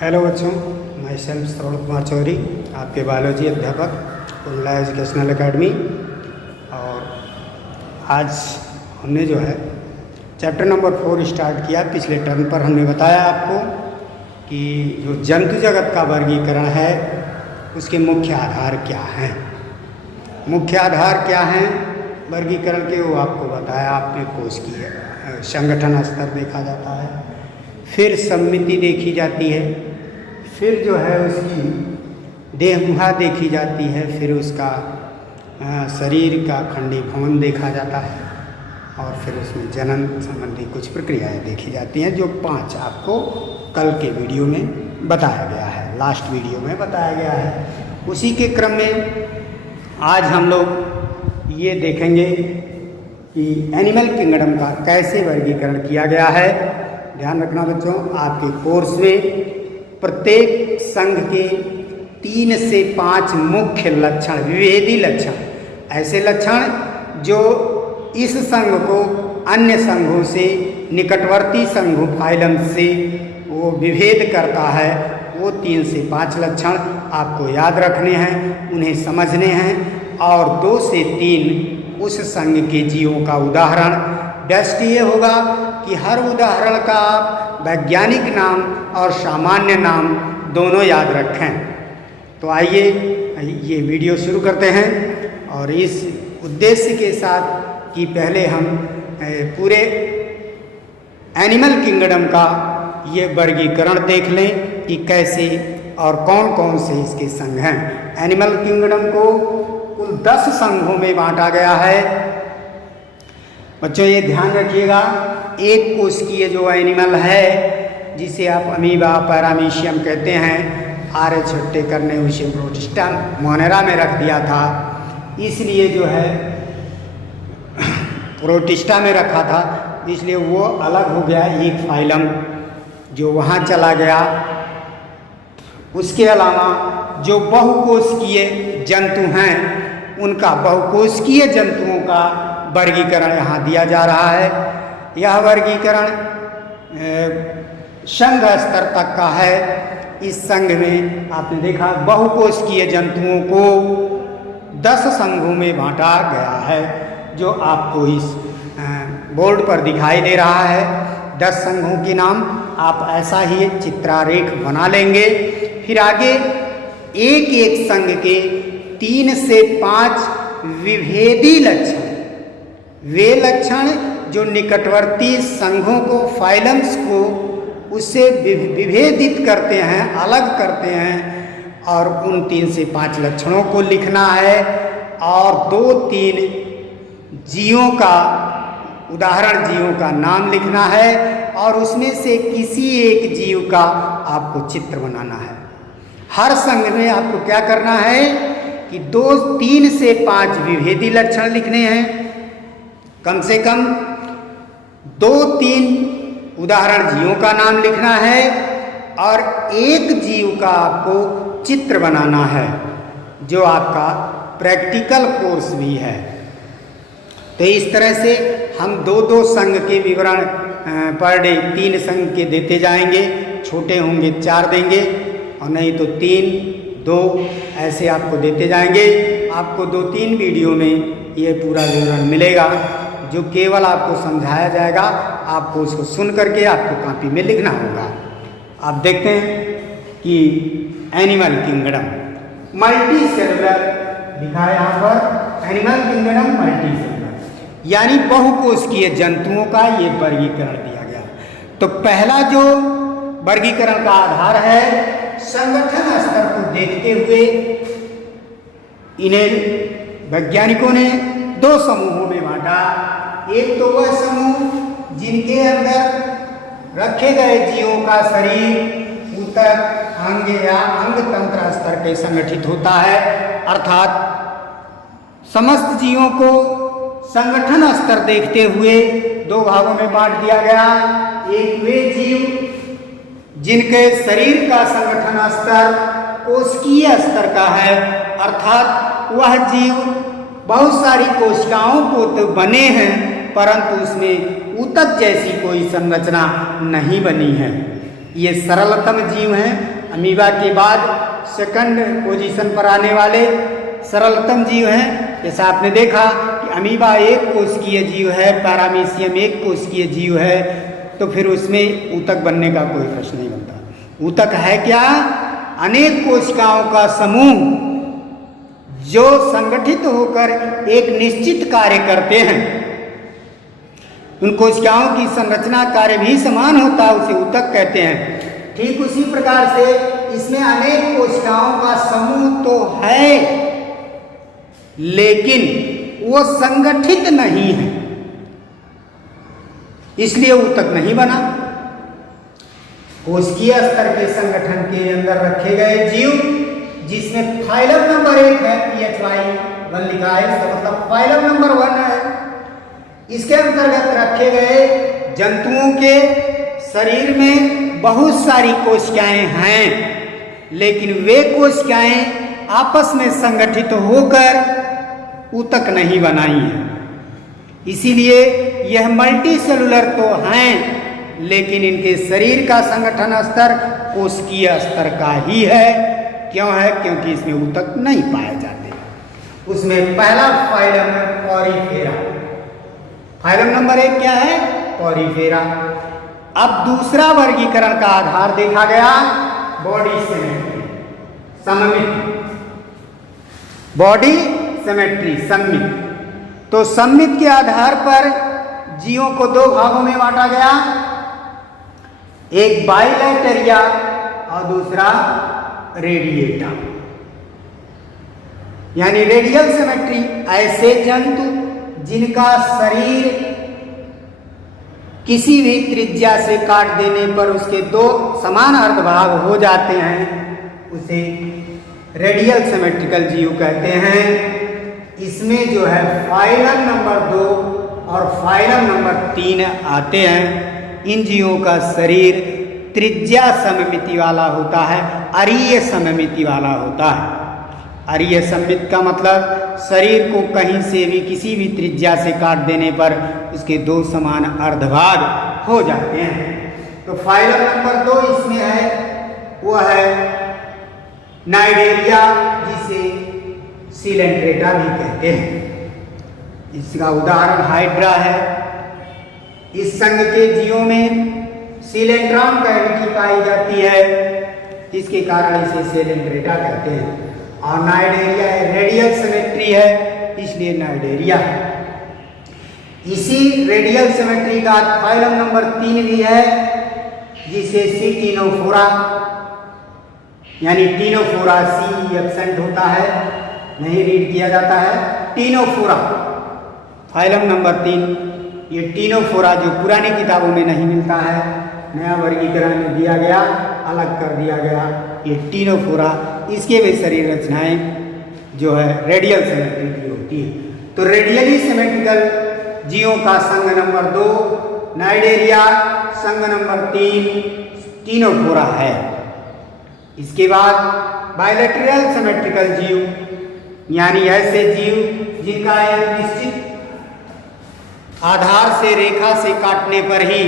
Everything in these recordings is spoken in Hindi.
हेलो बच्चों, मैं सेल्फ श्रवण कुमार चौधरी, आपके बायोलॉजी अध्यापक उर्मिला एजुकेशनल एकेडमी। और आज हमने जो है चैप्टर नंबर 4 स्टार्ट किया। पिछले टर्म पर हमने बताया आपको कि जो जंतु जगत का वर्गीकरण है उसके मुख्य आधार क्या हैं। मुख्य आधार क्या हैं वर्गीकरण के, वो आपको बताया आपने। कोश की है, संगठन स्तर देखा जाता है, फिर सम्मिति देखी जाती है, फिर जो है उसकी देहगुहा देखी जाती है, फिर उसका शरीर का खंडीभवन देखा जाता है, और फिर उसमें जनन संबंधी कुछ प्रक्रियाएं देखी जाती हैं, जो 5 आपको कल के वीडियो में बताया गया है, लास्ट वीडियो में बताया गया है। उसी के क्रम में आज हम लोग ये देखेंगे कि एनिमल किंगडम का कैसे वर्गीकरण किया गया है। ध्यान रखना बच्चों, आपके कोर्स में प्रत्येक संघ के 3 से 5 मुख्य लक्षण, विभेदी लक्षण, ऐसे लक्षण जो इस संघ को अन्य संघों से, निकटवर्ती संघों फाइलम से वो विभेद करता है, वो 3 से 5 लक्षण आपको याद रखने हैं, उन्हें समझने हैं। और 2 से 3 उस संघ के जीवों का उदाहरण। बेस्ट ये होगा कि हर उदाहरण का आप वैज्ञानिक नाम और सामान्य नाम दोनों याद रखें। तो आइए ये वीडियो शुरू करते हैं, और इस उद्देश्य के साथ कि पहले हम पूरे एनिमल किंगडम का ये वर्गीकरण देख लें कि कैसे और कौन कौन से इसके संघ हैं। एनिमल किंगडम को कुल 10 संघों में बांटा गया है। बच्चों ये ध्यान रखिएगा, एक कोशिकीय जो एनिमल है जिसे आप अमीबा, पैरामीशियम कहते हैं, आरे छट्टेकर ने उसे प्रोटिस्टा मोनेरा में रख दिया था, इसलिए जो है प्रोटिस्टा में रखा था, इसलिए वो अलग हो गया, एक फाइलम जो वहाँ चला गया। उसके अलावा जो बहुकोशिकीय जंतु हैं उनका, बहुकोशिकीय जंतुओं का वर्गीकरण यहाँ दिया जा रहा है। यह वर्गीकरण संघ स्तर तक का है। इस संघ में आपने देखा बहुकोशिकीय जंतुओं को 10 संघों में बांटा गया है, जो आपको इस बोर्ड पर दिखाई दे रहा है। 10 संघों के नाम आप ऐसा ही चित्रारेख बना लेंगे। फिर आगे एक एक संघ के 3 से 5 विभेदी लक्षण, वे लक्षण जो निकटवर्ती संघों को, फाइलम्स को उससे विभेदित करते हैं, अलग करते हैं, और उन 3 से 5 लक्षणों को लिखना है। और 2-3 जीवों का, उदाहरण जीवों का नाम लिखना है, और उसमें से किसी एक जीव का आपको चित्र बनाना है। हर संघ में आपको क्या करना है कि 3 से 5 विभेदी लक्षण लिखने हैं, कम से कम 2-3 उदाहरण जीवों का नाम लिखना है, और एक जीव का आपको चित्र बनाना है, जो आपका प्रैक्टिकल कोर्स भी है। तो इस तरह से हम 2-2 संघ के विवरण पर डे 3 संघ के देते जाएंगे। छोटे होंगे 4 देंगे, और नहीं तो 3-2 ऐसे आपको देते जाएंगे। आपको 2-3 वीडियो में ये पूरा विवरण मिलेगा, जो केवल आपको समझाया जाएगा, आपको उसको सुन करके आपको कॉपी में लिखना होगा। आप देखते हैं कि एनिमल किंगडम मल्टी सेलुलर लिखा है यहाँ पर, एनिमल किंगडम मल्टी सेलुलर, यानी बहुकोशिकीय जंतुओं का ये वर्गीकरण दिया गया। तो पहला जो वर्गीकरण का आधार है, संगठन स्तर को देखते हुए इन्हें वैज्ञानिकों ने 2 समूहों में बांटा। एक तो वह समूह जिनके अंदर रखे गए जीवों का शरीर ऊतक, अंग या अंग तंत्र स्तर के संगठित होता है, अर्थात समस्त जीवों को संगठन स्तर देखते हुए 2 भागों में बांट दिया गया। एक वे जीव जिनके शरीर का संगठन स्तर कोशिकीय स्तर का है, अर्थात वह जीव बहुत सारी कोशिकाओं को तो बने हैं, परंतु उसमें ऊतक जैसी कोई संरचना नहीं बनी है। ये सरलतम जीव हैं। अमीबा के बाद सेकंड पोजीशन पर आने वाले सरलतम जीव हैं। जैसा आपने देखा कि अमीबा एक कोशिकीय जीव है, पैरामीशियम एक कोशिकीय जीव है, तो फिर उसमें ऊतक बनने का कोई प्रश्न नहीं बनता। ऊतक है क्या? अनेक कोशिकाओं का समूह जो संगठित होकर एक निश्चित कार्य करते हैं। उन कोशिकाओं की संरचना कार्य भी समान होता है, उसे ऊतक कहते हैं। ठीक उसी प्रकार से इसमें अनेक कोशिकाओं का समूह तो है, लेकिन वो संगठित नहीं है, इसलिए ऊतक नहीं बना। कोशिकीय स्तर के संगठन के अंदर रखे गए जीव, जिसमें फाइलम नंबर 1 है, PHY1 लिखा है, इसका मतलब फाइलम नंबर 1 है। इसके अंतर्गत रखे गए जंतुओं के शरीर में बहुत सारी कोशिकाएं हैं, लेकिन वे कोशिकाएं आपस में संगठित होकर ऊतक नहीं बनाई हैं। इसीलिए यह मल्टी सेलुलर तो हैं, लेकिन इनके शरीर का संगठन स्तर कोशिकीय स्तर का ही है। क्यों है? क्योंकि इसमें ऊतक नहीं पाए जाते। उसमें पहला फाइलम है पॉरीफेरा। फाइलम नंबर 1 क्या है? पॉरीफेरा। अब दूसरा वर्गीकरण का आधार देखा गया बॉडी सिमेट्री, सममित। बॉडी सिमेट्री, सममित। तो सममित के आधार पर जीवों को 2 भागों में बांटा गया, एक बाइलेटरिया और दूसरा रेडिएटा। यानी रेडियल सिमेट्री ऐसे जंतु जिनका शरीर किसी भी त्रिज्या से काट देने पर उसके 2 समान अर्धभाग हो जाते हैं, उसे रेडियल सिमेट्रिकल जीव कहते हैं। इसमें जो है फाइलम नंबर 2 और फाइलम नंबर 3 आते हैं। इन जीवों का शरीर त्रिज्या सममिति वाला होता है, अरीय सममिति वाला होता है। अरीय सममिति का मतलब शरीर को कहीं से भी किसी भी त्रिज्या से काट देने पर उसके 2 समान अर्धभाग हो जाते हैं। तो फाइलम नंबर 2 इसमें है, वो है नाइडेरिया, जिसे सिलेंट्रेटा भी कहते हैं। इसका उदाहरण हाइड्रा है। इस संघ के जीवों में सिलेंड्रॉन कैविटी पाई जाती है, इसके कारण इसे सिलेंट्रेटा कहते हैं। और नाइडेरिया रेडियल सिमेट्री है, इसलिए नाइडेरिया है। इसी रेडियल सिमेट्री का फाइलम नंबर 3 भी है, जिसे सीटिनोफोरा, यानी टीनोफोरा, सी एब्सेंट होता है, नहीं रीड किया जाता है, टीनोफोरा फाइलम नंबर 3। ये टीनोफोरा जो पुरानी किताबों में नहीं मिलता है, नया वर्गीकरण में दिया गया, अलग कर दिया गया। ये टीनोफोरा, इसके भी शरीर रचनाएं जो है रेडियल सिमेट्री की होती है। तो रेडियली सिमेट्रिकल जीवों का संघ नंबर 2 नाइडेरिया, संघ नंबर 3 टीनोफोरा है। इसके बाद बायलैटरल सिमेट्रिकल जीव, यानी ऐसे जीव जिनका एक निश्चित आधार से रेखा से काटने पर ही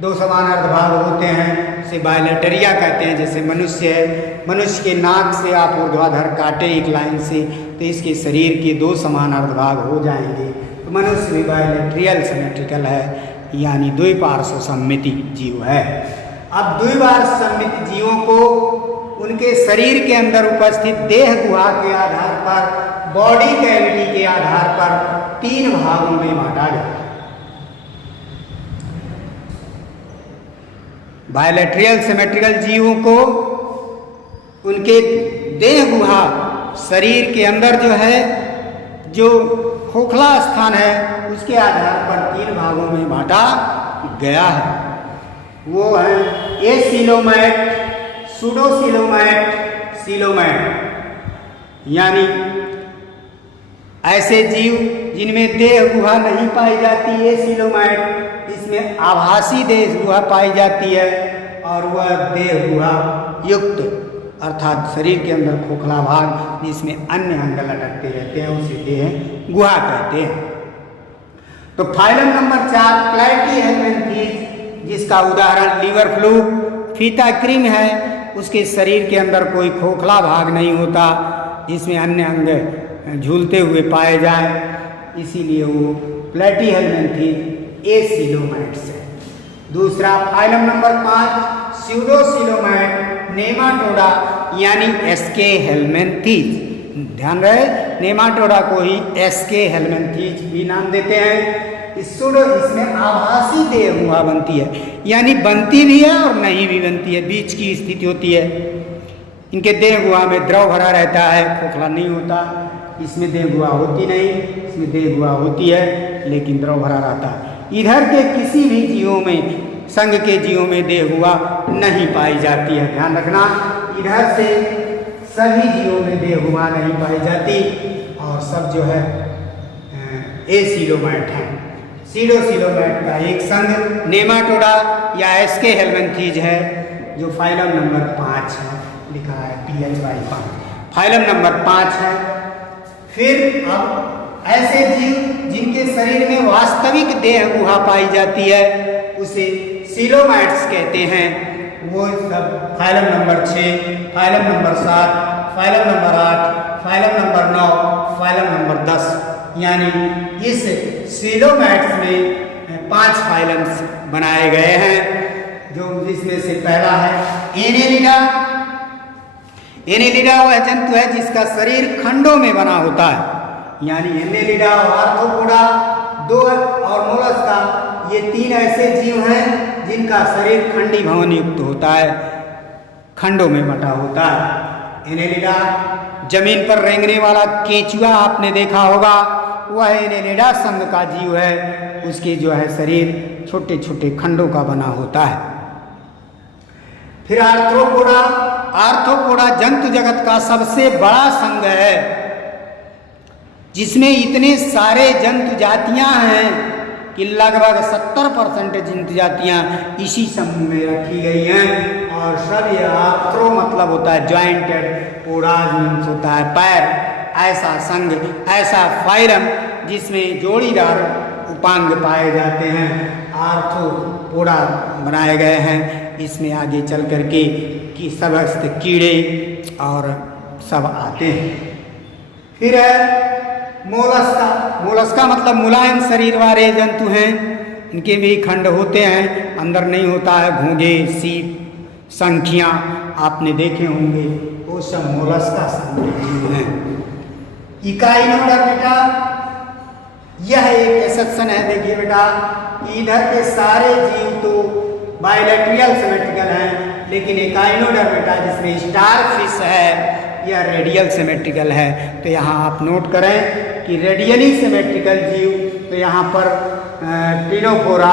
2 समान अर्धभाग होते हैं, उसे बायलैटरिया कहते हैं। जैसे मनुष्य है, मनुष्य के नाक से आप ऊर्ध्वाधर काटे एक लाइन से, तो इसके शरीर के 2 समान अर्धभाग हो जाएंगे। तो मनुष्य भी बायलैटरियल सिमेट्रिकल है, यानी द्विपार्श्व सममिति जीव है। अब द्विपार्श्व सममिति जीवों को उनके शरीर के अंदर उपस्थित देह गुहा के आधार पर, बॉडी कैविटी के आधार पर 3 भागों में बांटा गया। बायलैटरल सिमेट्रिकल जीवों को उनके देह गुहा शरीर के अंदर जो है, जो खोखला स्थान है, उसके आधार पर 3 भागों में बांटा गया है। वो है एसिलोमैट, सूडोसिलोमैट, सिलोमैट। यानी ऐसे जीव जिनमें देह गुहा नहीं पाई जाती है सिलोमैट, इसमें आभासी देह गुहा पाई जाती है, और वह देह गुहा युक्त अर्थात शरीर के अंदर खोखला भाग जिसमें अन्य अंग लटकते रहते हैं, उसे देह गुहा कहते हैं। तो फाइलम नंबर 4 प्लैटी हेलमिन्थीज, जिसका उदाहरण लीवर फ्लूक, फीता कृमि है उसके शरीर के अंदर कोई खोखला भाग नहीं होता जिसमें अन्य अंग झूलते हुए पाए जाए, इसीलिए वो प्लेटीहेलमिन्थीज एसिलोमैट्स है। दूसरा फाइलम नंबर 5 स्यूडोसिलोमैट नेमाटोडा यानी एसके हेलमिन्थीज। ध्यान रहे, नेमाटोडा को ही एसके हेलमिन्थीज भी नाम देते हैं। इसमें आभासी देह गुहा बनती है, यानी बनती भी है और नहीं भी बनती है, बीच की स्थिति होती है। इनके देह गुहा में द्रव भरा रहता है, खोखला नहीं होता। इसमें देह गुहा होती नहीं, इसमें देह गुहा होती है लेकिन द्रव भरा रहता है। इधर के किसी भी जीवों में, संघ के जीवों में देह गुहा नहीं पाई जाती है, ध्यान रखना। इधर से सभी जीवों में देह गुहा नहीं पाई जाती और सब जो है एसिलोमैट है। सीडोसिलोमैट का एक संघ नेमाटोडा या एसके हेलमिन्थीज है जो फाइलम नंबर 5 है, लिखा है PH5। फाइलम नंबर 5 है। फिर अब ऐसे जीव जिनके शरीर में वास्तविक देह गुहा पाई जाती है उसे सिलोमैट्स कहते हैं। वो सब phylum number 6, phylum number 7, phylum number 8, phylum number 9, phylum number 10, यानी इस सिलोमैट्स में 5 फाइलम्स बनाए गए हैं, जो जिसमें से पहला है एनेलिडा। एनेलिडा वह जंतु है जिसका शरीर खंडों में बना होता है, यानी एनेलिडा और आर्थ्रोपोडा 2 और मोलस्का, ये 3 ऐसे जीव हैं जिनका शरीर खंडी भवन युक्त होता है, खंडों में बटा होता है। एनेलिडा जमीन पर रेंगने वाला केंचुआ आपने देखा होगा, वह एनेलिडा संघ का जीव है। उसके जो है शरीर छोटे छोटे खंडों का बना होता है। फिर आर्थ्रोपोडा। आर्थ्रोपोडा जंतु जगत का सबसे बड़ा संघ है जिसमें इतने सारे जंतु जातियां हैं कि लगभग 70% जंतु जातियां इसी समूह में रखी गई हैं। और सब ये आर्थ्रो मतलब होता है जॉइंटेड, पोडाज मीन्स होता है पैर। ऐसा संघ, ऐसा फाइलम जिसमें जोड़ीदार उपांग पाए जाते हैं, आर्थ्रोपोडा बनाए गए हैं। इसमें आगे चल करके कि समस्त कीड़े और सब आते हैं। फिर है मोलस्का। मोलस्का मतलब मुलायम शरीर वाले जंतु हैं, इनके भी खंड होते हैं, अंदर नहीं होता है। घोंघे, सीप, संखियाँ आपने देखे होंगे, वो सब मोलस्का संघ के जीव हैं। इकाइनोडर्मेटा, यह एक एक्सेप्शन है। देखिए बेटा, इधर के सारे जीव तो बायलैटरल सिमेट्रिकल हैं, लेकिन इकाइनोडर्मेटा जिसमें स्टार फिश है यह रेडियल सिमेट्रिकल है। तो यहाँ आप नोट करें कि रेडियली सिमेट्रिकल जीव, तो यहाँ पर टिनोफोरा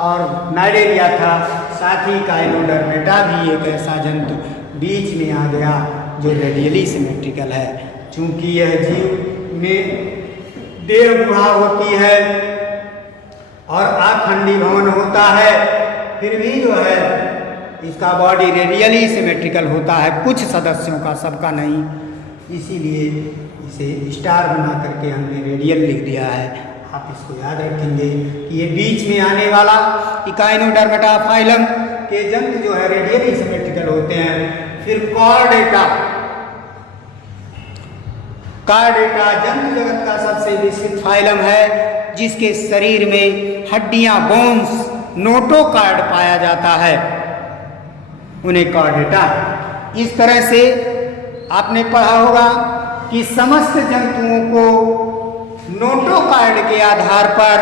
और नाइडेरिया था, साथ ही इकाइनोडर्मेटा भी एक ऐसा जंतु बीच में आ गया जो रेडियली सिमेट्रिकल है। चूंकि यह जीव में देह गुहा होती है और अखंडी भवन होता है, फिर भी जो है इसका बॉडी रेडियली सिमेट्रिकल होता है, कुछ सदस्यों का, सबका नहीं। इसीलिए इसे स्टार बना करके हमने रेडियल लिख दिया है। आप इसको याद रखेंगे कि ये बीच में आने वाला इकाइनोडर्मेटा फाइलम के जंतु जो है रेडियली सिमेट्रिकल होते हैं। फिर कॉर्डेटा। कॉर्डेटा जंतु जगत का सबसे विकसित फाइलम है जिसके शरीर में हड्डियां, बोन्स, नोटोकार्ड पाया जाता है, उन्हें कॉर्डेटा। इस तरह से आपने पढ़ा होगा कि समस्त जंतुओं को नोटोकार्ड के आधार पर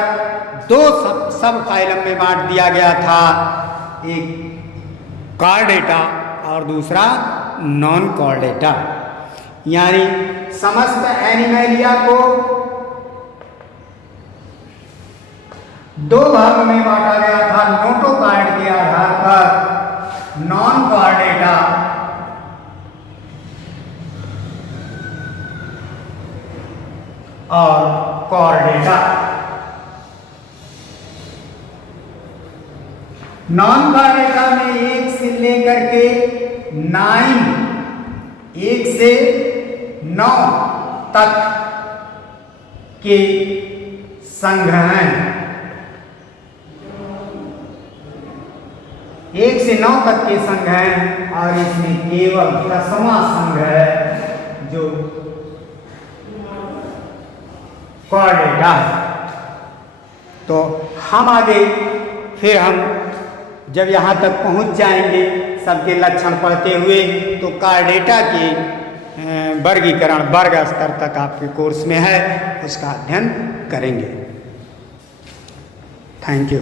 2 सब फाइलम में बांट दिया गया था, एक कॉर्डेटा और दूसरा नॉन कॉर्डेटा। यानी समस्त एनिमैलिया को 2 भाग में बांटा गया था, नोटोकार्ड के आधार पर नॉन कॉर्डेटा और कॉर्डेटा। नॉन कॉर्डेटा में 1 से लेकर के 1 से 9 तक के संघ हैं। 1 से 9 तक के संघ हैं और इसमें केवल 10वां संघ है जो कॉर्डेटा है। तो हम आगे फिर हम जब यहाँ तक पहुँच जाएंगे सबके लक्षण पढ़ते हुए तो कॉर्डेटा के वर्गीकरण वर्ग स्तर तक आपके कोर्स में है, उसका अध्ययन करेंगे। Thank you.